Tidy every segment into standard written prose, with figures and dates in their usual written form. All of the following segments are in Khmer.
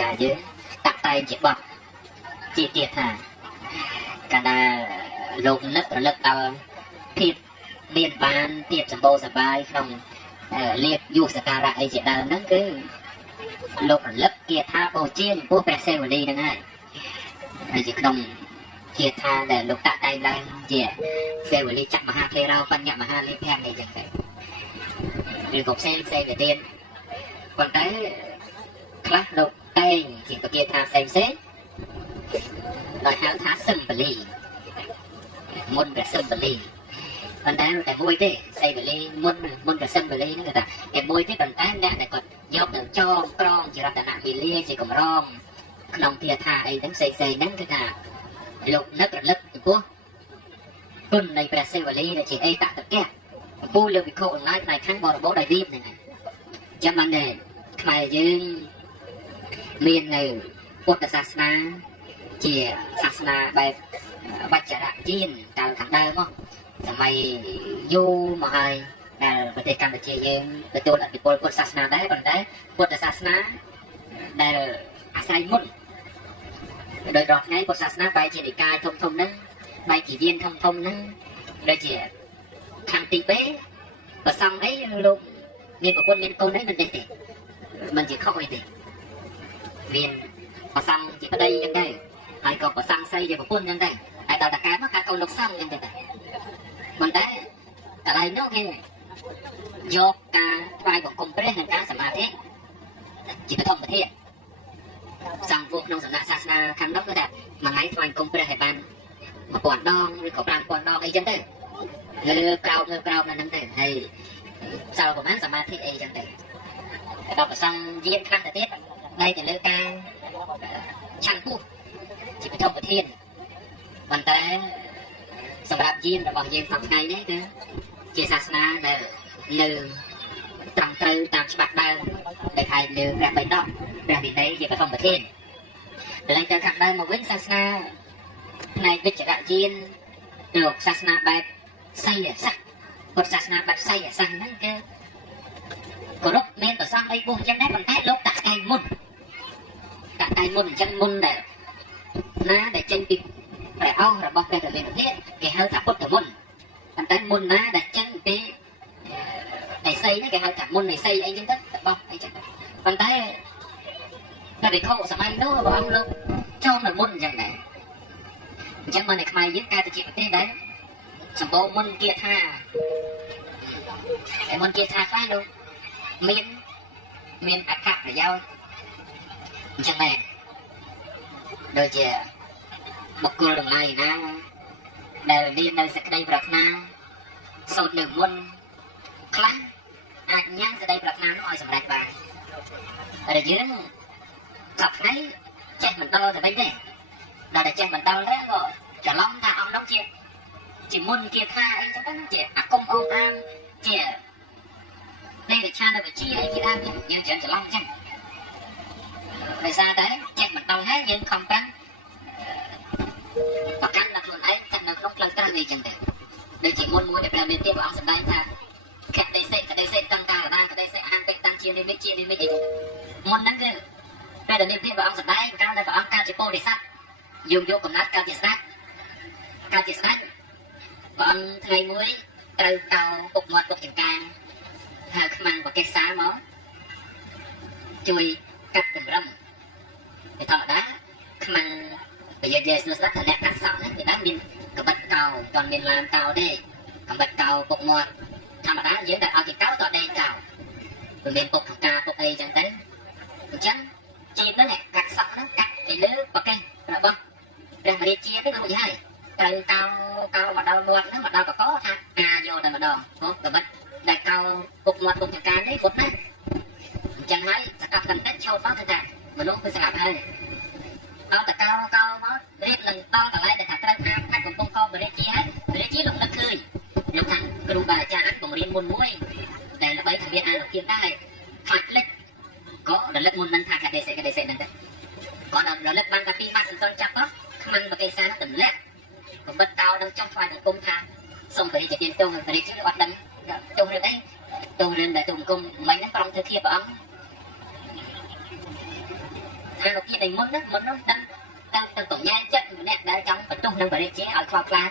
ចាយើងតាក់តែងជាបត់ជាទៀតថាកាលណាលោកនឹករលឹកដល់ភាពមានបានភាពសម្បូរសប្បាយក្នុងលៀបយុសការៈអីជាដើមហ្នឹងគឺលោករលឹកគាថាបូជាចំពោះព្រះសិវលីហ្នឹងហើយជាក្នុងគាថាដែលលោកតាក់តែងឡើងជាសិវលីចក្រមហាធេរោបញ្ញមហាលេភៈអីចឹងទៅឬក៏ផ្សេងទៅទៀតប៉ុន្តែខ្លះលោកតែងជាគាថាផ្សេងដោយហៅថាសឹមបលីមុនព្រះសឹមបលីប៉ុន្តែតែមួយទេសិវលីមុនព្រះសឹមបលីហ្នឹងគឺថាតែមួយទេប៉ុន្តែអ្នកដែលគាត់យកទៅចងក្រងជារតនវិលាជាកម្រងក្នុងគាថាអីហ្នឹងផ្សេងហ្នឹងគឺថាលោកនឹករលឹកចំពោះគុណនៃព្រះសិវលីដែលជាអេតតកៈពូលើវិខុអំណាចផ្នែកខាងបរិបូរដោយរៀបហ្នឹងចាំបានដែរខ្មែរយើងមាននៅពុទ្ធសាសនាជាសាសនាបែបវច្ចរៈយានកាលខាងដើមមកសម័យយូរមកហើយដែលប្រទេសកម្ពុជាយើងទទួលឥទ្ធិពលពុទ្ធសាសនាដែរប៉ុន្តែពុទ្ធសាសនាដែលអាស្រ័យមុនដោយរាល់ថ្ងៃពុទ្ធសាសនាបែរជានិកាយធំហ្នឹងបែរជាយានធំហ្នឹងដូចជាខាងទីបេប្រសង់អីលោកមានប្រពន្ធមានកូនអីមិនទេមិនជាខុសអីទេមានប្រសង់ជាប្តីអញ្ចឹងដែរហើយក៏ប្រសង់ស្រីជាប្រពន្ធអញ្ចឹងដែរហើយដល់តកើតមកកើតកូនលោកសង្ឃអញ្ចឹងដែរប៉ុន្តែកន្លែងនោះគេយកការថ្វាយបង្គំព្រះនិងការសមាធិជាបឋមប្រធានសង្ឃពួកក្នុងសំណាក់សាសនាខាងនោះគឺថាមួយថ្ងៃថ្វាយបង្គំព្រះឲ្យបាន1000ដងឬក៏5000ដងអីចឹងទៅលើក្រោបនៅហ្នឹងទៅហើយសាលប្រហែលសមាធិអីចឹងទៅដល់ប្រសង់យានខ្លះទៅទៀតដៃទៅលើការឆាន់ពុះជាបឋមប្រធានប៉ុន្តែសម្រាប់យានរបស់យើងសប្តាហ៍នេះគឺជាសាសនាដែលនៅត្រឹមត្រូវតាមច្បាប់ដើមដែលហៅលើព្រះបិដកព្រះវិន័យជាបឋមប្រធានដល់ទៅខាងដើមមកវិញសាសនាផ្នែកវិជ្ជរយានឬសាសនាបែបសីយសាស្ត្រពុទ្ធសាសនាបែបសីយសាស្ត្រហ្នឹងគឺគោរពមានប្រសងអីបុះអញ្ចឹងដែរប៉ុន្តែលោកតាក់តែងមុនអញ្ចឹងមុនដែលណាដែលចេញពីព្រះអង្គរបស់ព្រះរាមាភិគេហៅថាពុទ្ធមុនប៉ុន្តែមុនណាដែលចេញពីនៃសីនេះគេហៅថាមុននៃសីអីចឹងទៅរបស់អីចឹងប៉ុន្តែតែវិខុសម័យនោះព្រះអង្គលោកចូលនៅមុនអញ្ចឹងដែរអញ្ចឹងមកនៅខ្មែរយើងកើតទៅជាប្រទេសដែរសម្បូរមុនគាថាតែមុនគាថាខ្លះលោកមានអត្ថប្រយោជន៍អញ្ចឹងដែរដូចជាបុគ្គលទាំងឡាយណាដែលមាននៅសេចក្តីប្រាថ្នាសូត្រនៅមុនខ្លះអាចញ៉ាំសេចក្តីប្រាថ្នានោះឲ្យសម្រេចបានតែយើងសប្តាហ៍ចេះមិនដល់ទៅវិញទេដល់តែចេះមិនដល់ទេក៏ច្រឡំថាអង្គនោះជាមុនគាថាអីចឹងទៅជាអាគមអងអានជានៃវិជាវិជាអីជាដើមយើងច្រឡំចឹងដោយសារតែចេះមិនដល់ហើយយើងខំប្រឹងប្រកាន់ដល់ខ្លួនឯងស្ថិតនៅក្នុងផ្លូវត្រង់អីចឹងទៅដូចជាមុនមួយដែលព្រះមេទាព្រះអង្គសម្ដែងថាកតិសិតង្ការដានកតិសិអានពេកតាំងជានិមិត្តអីចឹងមុនហ្នឹងគឺព្រះមេទាព្រះអង្គសម្ដែងកាលដែលព្រះអង្គកើតជាពោធិសត្វយកកំណត់កើតជាស្ដេចព្រះអង្គថ្ងៃមួយត្រូវកោពុកមាត់ពុកចង្កាហៅខ្មាំងបកេសាមកជួយកាត់តម្រឹមធម្មតាខ្មាំងប្រយោជន៍យេស្នូស្ដាប់ថាអ្នកកាត់សក់ហ្នឹងវាដែរមានកបិតកោតន់មានឡានកោទេកបិតកោពុកមាត់ធម្មតាយើងតែឲ្យគេកោតដេកកោវាមានពុកចង្កាពុកអីចឹងទៅអញ្ចឹងជីបហ្នឹងកាត់សក់ហ្នឹងកាត់ទៅលើបកេសរបស់ព្រះរាជាទៅរួចហើយត្រូវកោមកដល់មាត់ហ្នឹងមកដល់កកថាអាយកតែម្ដងកបិតដែលកោពុកមាត់ពុកចង្កានេះពុតណាអញ្ចឹងហើយសកលកន្តិចឆោតមកថាមនុស្សគឺស្លាប់ហើយដល់តែកោមករៀបនឹងដល់កន្លែងដែលថាត្រូវអាខាត់កំពុងកោបរិជាហើយបរិជាលោកនឹកឃើញលោកថាគ្រូបាអាចារ្យបង្រៀនមុនមួយតែល្បីថាមានអានុភាពដែរខ្លាចលិចក៏រលឹកមុននឹងថាកដេសិហ្នឹងទៅគាត់រលឹកបានតែពីរបាត់មិនទាន់ចាប់ទៅខ្មាំងបកេសាទម្លាក់បំបិតកោនឹងចង់ថ្វាយបង្គំថាសូមបរិជាទានទងបរិជាអត់ដឹងទងរឿងអីទងរឿងដែលទូបង្គំមិញហ្នឹងប្រងធ្វើធៀបព្រះអង្គ ថាលោកជានៃមុនណាមុននោះដឹងទៅបញ្ញាចិត្តម្នាក់ដែលចង់បន្ទោសនឹងបរិជាឲ្យខ្វល់ខ្លាច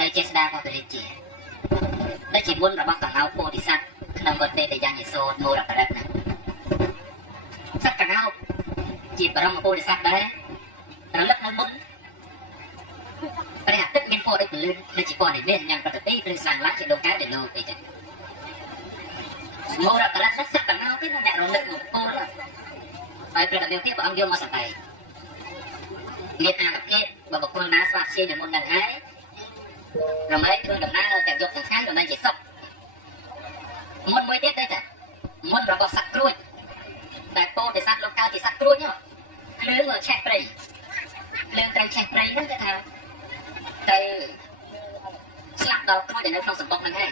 នៅចេស្តារបស់បរិជាដែលជាមុនរបស់កង្កោពោធិសត្វក្នុងវត្តទេយញ្ញសោតមូលបរិបណាសត្វកង្កោជាបរមពោធិសត្វដែររលឹកនៅមុនព្រះអាទិត្យមានពណ៌ដូចពលឿនដូចជាពណ៌និមិត្តយ៉ាងប្រតិទិឬស្លាំងឡាក់ជាដងកើតដែលលោកទេចឹងមូលបរិបណាសត្វកង្កោទេអ្នករលឹកមកពូលហើយព្រះរាមាព្រះអង្គយកមកសម្ដែងមានអាកេតបើបុគ្គលណាស្វាធ្យាយនៅមុននឹងហើយរមែងធ្វើដំណើរទាំងយប់ទាំងថ្ងៃរមែងជាសុខមុនមួយទៀតទេចាមុនរបស់សត្វគ្រួចដែលពោធិសត្វលោកកើតជាសត្វគ្រួចហ្នឹងភ្លើងឆេះព្រៃភ្លើងត្រូវឆេះព្រៃហ្នឹងគេថាទៅស្លាប់ដល់គ្រួចដែលនៅក្នុងសម្បុកហ្នឹងហើយ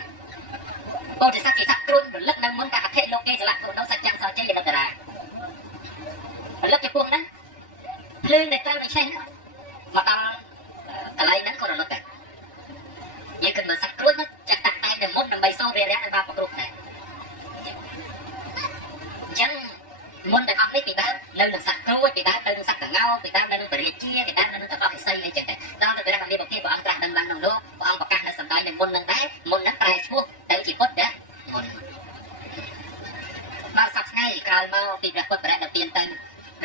ពោធិសត្វជាសត្វគ្រួចរលឹកនៅមុនការអធិលោកគេឆ្លាក់ខ្លួននោះសច្ចៈសោជ័យនៅតារារលឹកជាពួកហ្នឹងភ្លើងដែលត្រូវតែឆេះមកដល់កន្លែងហ្នឹងក៏រលឹកដែរយើងគិតមើលសត្វគ្រួចហ្នឹងចាក់តាក់តែនៅមុនដើម្បីសូររារាំងឲ្យបានប្រគ្រប់ដែរអញ្ចឹងមុនទាំងអស់នេះពីដើមនៅនឹងសត្វគ្រួចពីដើមនៅនឹងសត្វកង្កោពីដើមនៅនឹងបរិយាជាពីដើមនៅនឹងទាំងអស់ឥសីអីចឹងដែរដល់ទៅព្រះរាមាព្រះអង្គត្រាស់ដឹងឡើងក្នុងលោកព្រះអង្គប្រកាសនៅសម្ដែងនៅមុនហ្នឹងដែរមុនហ្នឹងប្រែឈ្មោះទៅជាពុទ្ធដែរមុនដល់សប្តាហ៍ថ្ងៃក្រោយមកពីព្រះពុទ្ធបរិយនៅពៀនទៅ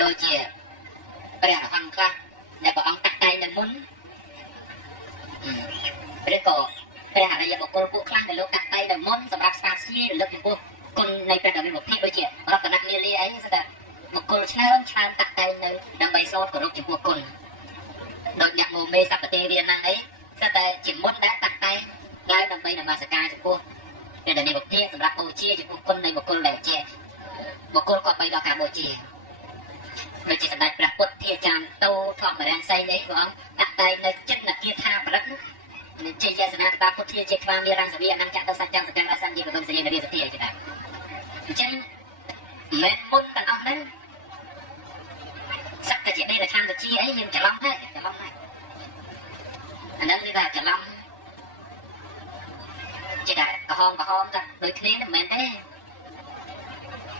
ដូចជាព្រះអរហន្តខ្លះដែលព្រះអង្គតាក់តែងនៅមុនឬក៏ព្រះអរិយបុគ្គលពួកខ្លះដែលលោកតាក់តែងនៅមុនសម្រាប់ស្វាធ្យាយរលឹកចំពោះគុណនៃព្រះរាមាភិបដូចជារតនមាលាអីស្ទើរបុគ្គលច្រើនតាក់តែងនៅដើម្បីសូត្រគោរពចំពោះគុណដូចអ្នកមូមេសព្ទទេវាហ្នឹងអីស្ទើរតែជាមុនដែលតាក់តែងឡើងដើម្បីនមស្ការចំពោះព្រះរាមាភិបសម្រាប់បូជាចំពោះគុណនៃបុគ្គលដែលជាបុគ្គលគាត់បីដល់ការបូជាដូចជាសម្ដេចព្រះពុទ្ធធាចារ្យតោធម្មរាំងសីអីព្រះអង្គដាក់តែងនៅចិត្តនគាថាបរិទ្ធនេះជាយសនាតាពុទ្ធធាជាខ្វាមានរាំងសវិអនញ្ញចតសច្ចੰសកម្មអសញ្ញិកវិសញ្ញានរិសតិអីចឹងអញ្ចឹងមិនមុនទាំងអស់ហ្នឹងសក្តិជាដេរឆានទៅជាអីយើងច្រឡំហើយអាហ្នឹងគឺថាច្រឡំជាតែក្រហមតែដូចគ្នាមិនមែនទេ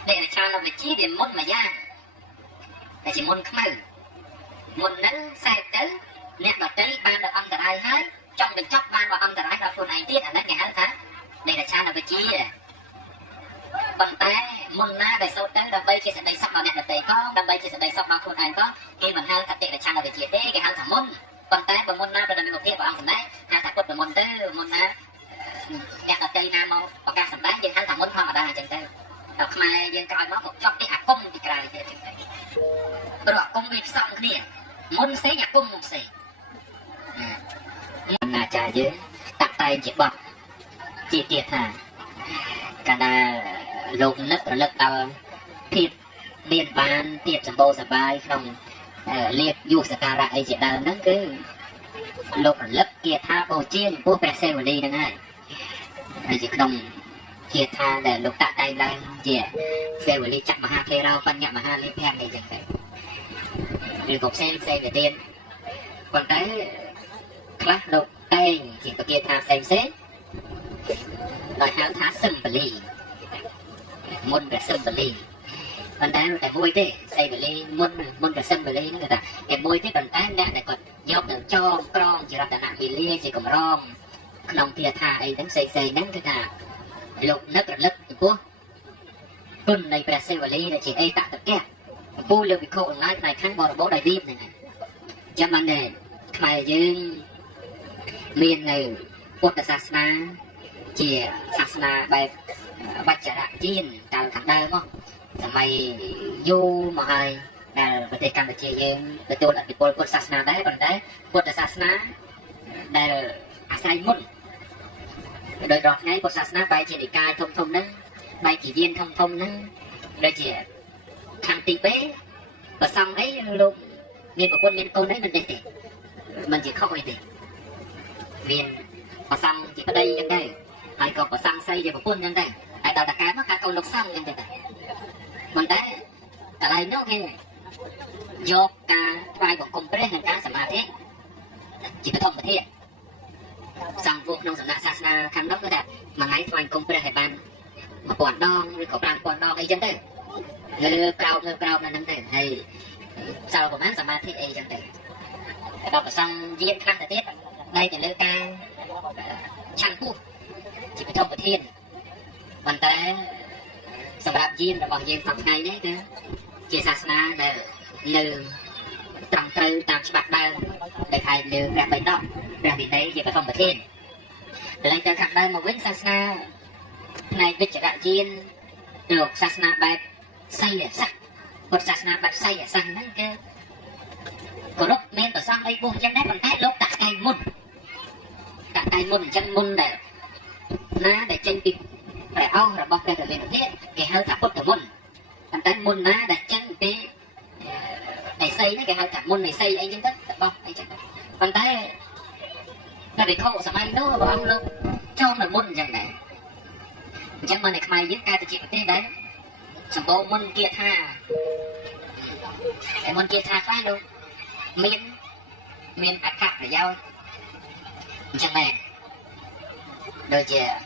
ដេរឆានទៅជាវាមុនមួយយ៉ាងតែជាមុនខ្មៅមុនហ្នឹងសែកទៅអ្នកដតីបានដល់អន្តរាយហើយចង់បញ្ចប់បានដល់អន្តរាយដល់ខ្លួនឯងទៀតអាហ្នឹងគេហៅថាដេរឆានទៅជាប៉ុន្តែមុនណាដែលសូត្រទៅដើម្បីជាសេចក្តីសុខដល់អ្នកដទៃផងដើម្បីជាសេចក្តីសុខដល់ខ្លួនឯងផងគេមិនហៅថាតិរច្ឆានវិជាទេគេហៅថាមុនប៉ុន្តែបើមុនណាព្រះរាមាភិបព្រះអង្គសម្ដែងហៅថាពុទ្ធមុនទៅមុនណាអ្នកដទៃណាមកប្រកាសសម្ដែងយើងហៅថាមុនធម្មតាអញ្ចឹងទៅដល់ខ្មែរយើងក្រោយមកក៏ចប់ទីអាគមពីក្រៅទៀតអញ្ចឹងទៅព្រោះអាគមវាផ្សំគ្នាមុនផ្សេងអាគមមុនផ្សេងអាចារ្យយើងតាក់តែងជាបទជាទៀតថាកាលណាលោកនឹករលឹកដល់ភាពមានបានភាពសម្បូរសប្បាយក្នុងលៀបយុសការៈអីជាដើមហ្នឹងគឺលោករលឹកគាថាបូជាចំពោះព្រះសេវលីហ្នឹងហើយជាក្នុងគាថាដែលលោកតាក់តែងឡើងជាសេវលីចក្រមហាធេរោបញ្ញមហាលេភៈអីចឹងទៅឬក៏ផ្សេងទៅទៀតប៉ុន្តែខ្លះលោកតែងជាគាថាផ្សេងដោយហៅថាសឹមបលីមុនព្រះសឹមបលីប៉ុន្តែតែមួយទេសេវលីមុនព្រះសឹមបលីហ្នឹងគេថាតែមួយទេប៉ុន្តែអ្នកដែលគាត់យកទៅចងក្រងជារតនវិលាជាកម្រងក្នុងគាថាអីហ្នឹងផ្សេងហ្នឹងគឺថាលោកនឹករលឹកចំពោះគុណនៃព្រះសេវលីដែលជាអេតតកៈពូលើវិខុអំណាចផ្នែកខាងបរិបូរដោយរៀបហ្នឹងចាំបានដែរខ្មែរយើងមាននៅពុទ្ធសាសនាជាសាសនាបែបវច្ចរៈយានកាលខាងដើមមកសម័យយូរមកហើយដែលប្រទេសកម្ពុជាយើងទទួលឥទ្ធិពលពុទ្ធសាសនាដែរប៉ុន្តែពុទ្ធសាសនាដែលអាស្រ័យមុនដោយរាល់ថ្ងៃពុទ្ធសាសនាបែរជានិកាយធំហ្នឹងបែរជាយានធំហ្នឹងដូចជាខាងទីពេប្រសង់អីលោកមានប្រពន្ធមានកូនអីមិនទេមិនជាខុសអីទេមានប្រសង់ជាប្តីអញ្ចឹងដែរហើយក៏ប្រសង់ស្រីជាប្រពន្ធអញ្ចឹងដែរហើយដល់តកើតមកកើតកូនលោកសង្ឃអញ្ចឹងដែរប៉ុន្តែកន្លែងនោះគេយកការថ្វាយបង្គំព្រះនិងការសមាធិជាបឋមប្រធានសង្ឃពួកក្នុងសំណាក់សាសនាខាងនោះគឺថាមួយថ្ងៃថ្វាយបង្គំព្រះឲ្យបាន 1000 ដងឬក៏ 5000 ដងអីចឹងទៅលើក្រោបនៅហ្នឹងទៅហើយ sau của mán sầm ma thiết ấy chẳng được đọc xong viên khăn thời tiết đây thì lơ ca chăn cu chỉ phải thông một thiên còn tớiสำหรับยีนเราบอกยีนฝั่งไงนี่คือเจศาสนาเดินลืมตรังตรึตามฉบับเดิมได้ใครลืมแบบใบดอกแบบนี้ได้จะไปท่องประเทศเลยจะขับเดินมาวิ่งศาสนาในวิจารณ์ยีนหรือศาสนาแบบไซสักบทศาสนาแบบไซสักนั่นคือก็รบเมนต่อสร้างไอ้บุญยังได้บรรทัดลบตักไก่มุนจังมุนแต่น้าแต่เจนปิดแต่เอาเราบอกได้แต่เรื่องนี้แกเฮาถับพุทธมนต์ตั้งแต่มนต์นะแต่จังไปไอ้ไซนี่แกเฮาถับมนต์ไอ้ไซไอ้จังนั้นแต่บอกไอ้จังนั้นตั้งแต่เราไปเข้าสมัยนู้นบอกเราชอบมันมนต์จังไหนจังมันในขมายยึดการตะเกียบที่ได้สมบูรณ์มนต์เกียรติท่าไอ้มนต์เกียรติท่าคล้ายดูเมียนอักขระหรือยาวจังแม่โดยเฉพาะ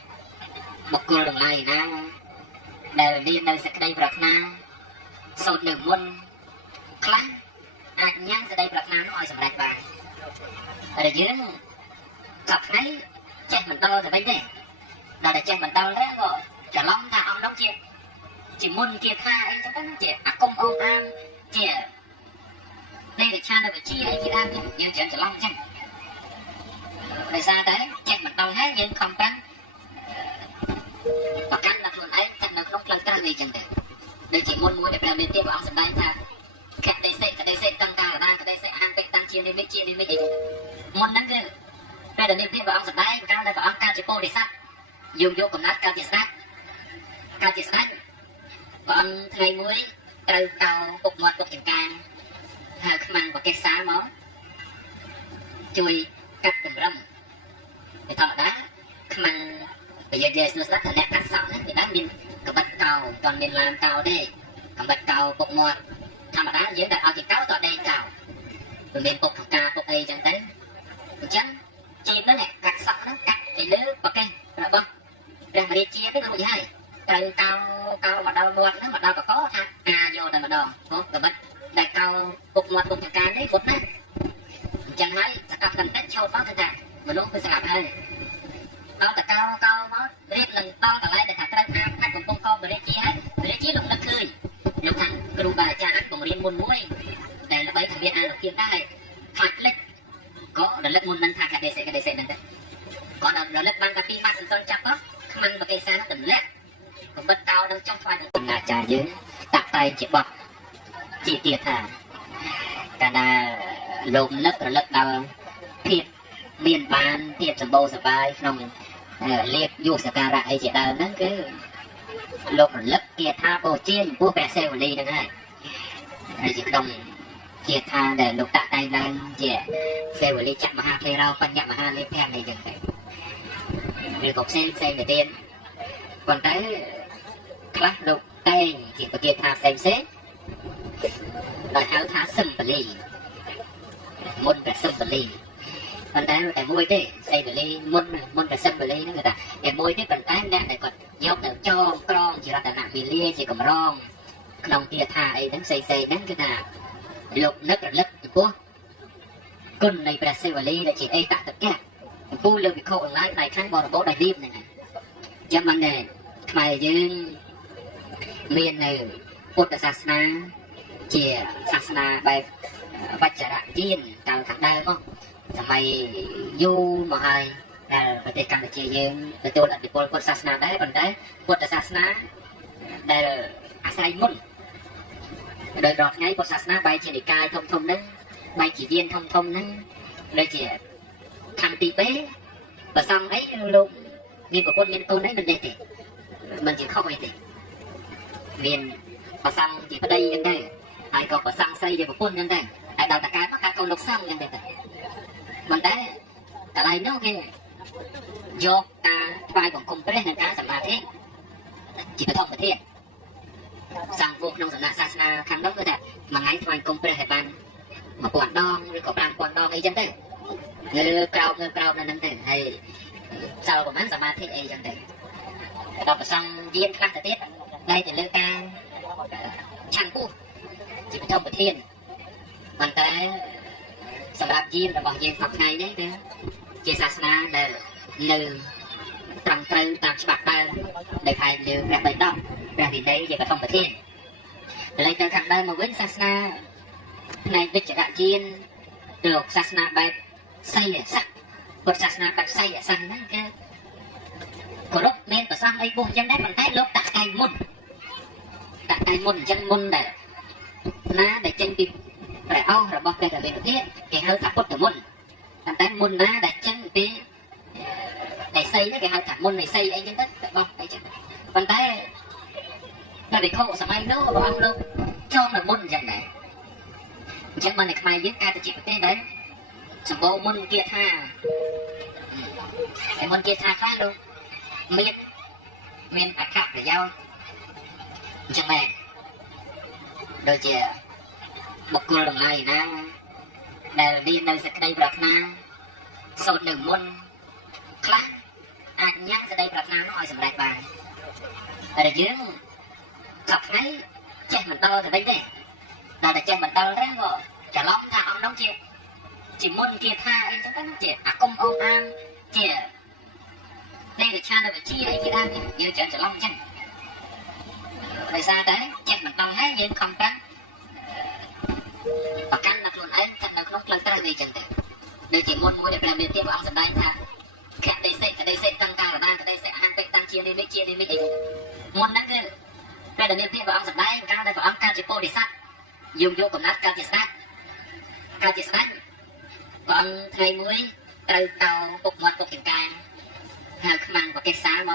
บุคคลตรงไหนนะเดินเรียนเดินสักได้ปรัชนาสูตรหนึ่งมุนครั้งอาจยังสักได้ปรัชนาน้อยสำเร็จบ้างแต่ยืนขับให้แจ้งมันโตแต่ไม่ได้เราได้แจ้งมันโตแล้วก็จะล้อมท่าเอาน้องเจี๊ยchỉมุนเกียร์ท่าไอ้จังนั้นเจี๊ยอากงองอามเจี๊ยđây là cha nó phải chia ai kia ăn nhưng chuyện chỉ long chăng để ra đấy chết mặt đầu hết nhưng không tăng và căn là luôn ấy căn là không lần tăng gì chẳng được đây chỉ muốn để làm liên tiếp vào sân bay ta cái đây sẽ tăng ca là ba cái đây sẽ ăn cái tăng chia đi mấy gì muốn nắng cái đây là liên tiếp vào sân bay cao đây vào cao chỉ po để sát dùng vô còn nát cao chỉ sát và ăn ngày muối từ cao cục ngọt cục chừng càngหากมันบอกแกสาหมอช่วยกัดกลุ่มรำไปต่อได้มันไปเยอะๆสุดๆแต่แรกกัดสองนั้นไปได้บินกับบัดเก่าตอนบินลามเก่าได้กับบัดเก่าปกหมดธรรมดาเยอะแต่เอาที่เก่าต่อได้เก่าเป็นบินปกกาปกเอจังได้จังจีบนั่นแหละกัดสองนั้นกัดไปเลือกปกแกระบบเรื่องมาเรียนเชียร์เป็นอะไรtừ cao mà đầu muột nó mà đầu có thang vô đây mà đầu cóกับบัดได้เกาปุกหมดปุกจากการได้กดนะจังให้สกัดกันเต้นโชว์ต้องต่างๆมันรู้คือสกัดเลยเอาแต่เกามาเรียกหนึ่งต่อแต่ไรแต่ถ้าตรังอาให้ผมปงกไปเรียกชี้ลงนักคืนลงทางกรูบาจารย์ผมเรียนมุนมุ้ยแต่ละใบทะเบียนอ่านเขียนได้ผัดเล็กcó đợt ล็กมุนนั้นทางกระเดเซนั่นได้có đợtเล็กบางกะปีบางต้นจับก็มันบางเกซ่าตื่นแล้วผมบัดเกาดังจ้องฟันอาจารย์ยืนตักไปเจ็บบอกจีเตียธาการลมนึกระลึกเอาเพียบเมียนบานเพียบสมบูรณ์สบายน้องเรียกยูสการะไอเจดานั่นคือลมระลึกเกียรธาโปเจียนผู้แปรเซลลีนั่นไงไอจีดงเกียรธาเดินลูกตะไดนั่นเจเซลลีจับมาหาเพลเราปัญญามาหาเลี้ยแพงในจังไงหรือกบเซนในเตียนcòn tới class đục tên chỉ có kia thà xem xét rồi tháo thả sâm bờ ly môn cả sâm bờ ly còn tới tại môi thế xây bờ ly môn cả sâm bờ ly nó người ta tại môi thế còn tới đã tại còn dốc được cho con chỉ là tại nặng bị lia chỉ còn rong lòng kia thà ấy đánh xây đánh cái nào lục nấc là lấp của con này phải xây bờ ly là chỉ ấy tạ tập kia phu lừa bị khổ lại này kháng bò bố đại liêm này cho vấn đề mày dương miền nàyพุทธศาสนาเจียศาสนาแบบวัชระจีนตามทางได้ก็สมัยยูมาให้ประเทศกัมพูชายังเป็นตัวหลักในพุทธศาสนาได้ปัจจัยพุทธศาสนาได้อาศัยมุ่งโดยรอบไงพุทธศาสนาใบเจนิกายทมนั้นใบจีเย็นทมนั้นเลยเจียทำตีเป๊ะประซังấy luôn miền của quân miền tôn đấy mình đây thì mình chỉ không vậy thì miềnประซังchỉ ở đây như thế ai cóประซังxây về một quân như thế ai đào cái mắc cả câu lục xăng như thế mình đấy tại đây nó nghe do ta vaiของคุมประเทศนั้นสมาธิจิตท่องประเทศสั่งพวกน้องศาสนาคำนั้นก็ได้มาไงทวายคุมประเทศบ้านมาปวดดองหรือก็ปรางปวดดองไอ้จังเต้เงือกราวนั่นเต้ให้sau củaมันสมาธิไอ้จังเต้ต่อไปสั่งเยี่ยมครั้งแต่เตี้ยได้แต่เลือกการช่างกู้จิตท่องประเทศ ប៉ុន្តែសម្រាប់យានរបស់យើងសពថ្ងៃនេះគឺជាសាសនាដែលនៅត្រឹមត្រូវតាមច្បាប់ដើមដែលខែលើព្រះបិដកព្រះវិន័យជាបឋមប្រធានឥឡូវទៅខាងដើមមកវិញសាសនាផ្នែកវិជ្ជយានឬសាសនាបែបសីយសាស្ត្រពុទ្ធសាសនាបែបសីយសាស្ត្រហ្នឹងគឺគោរពមានប្រសងអីបុះអញ្ចឹងដែរប៉ុន្តែលោកដាក់កាយមុនអញ្ចឹងមុនដែលណាដែលចេញពីព្រះអង្គរបស់ព្រះរាមាភិគេហៅថាពុទ្ធមុនប៉ុន្តែមុនណាដែលចេញពីដែលសីនេះគេហៅថាមុននៃសីអីចឹងទៅបោះអីចឹងប៉ុន្តែតែខោសម័យនោះព្រះអង្គលោកចងនៅមុនអញ្ចឹងដែរអញ្ចឹងបានតែខ្មែរយើងការទៅជាប្រទេសដែលសម្បូរមុនគាថាហើយមុនគាថាខ្លះលោកមានអត្ថប្រយោជន៍អញ្ចឹងដែរដូចជាបុគ្គលទាំងឡាយណាដែលមាននៅសេចក្តីប្រាថ្នាសូត្រនៅមុនខ្លះអាចញ៉ាំងសេចក្តីប្រាថ្នានោះឲ្យសម្រេចបានតែយើងសប្តាហ៍ចេះមិនដល់ទៅវិញទេដល់តែចេះមិនដល់ទេក៏ច្រឡំថាអង្គនោះជាមុនគាថាអីចឹងទៅជាអាគមអងអាមជានៃវិជាវិជាអីគេដែរយើងច្រឡំអញ្ចឹងដោយសារតែចេះមិនដល់ហើយយើងខំប្រឹងប្រកាន់ដល់ខ្លួនឯងស្ថិតនៅក្នុងផ្លូវត្រូវអីចឹងទៅដូចជាមុនមួយដែលព្រះមេទាព្រះអង្គសម្ដែងថាខតិសិតង្ការណាខតិសិអហង្កិតាំងជានិមិត្តអីចឹងមុនហ្នឹងគឺព្រះមេទាព្រះអង្គសម្ដែងកាលដែលព្រះអង្គកើតជាពោធិសត្វយកកំណត់កើតជាស្ដេចព្រះអង្គថ្ងៃមួយត្រូវតោពុកមាត់ពុកចង្កាហៅខ្មាំងប្រកេសាមក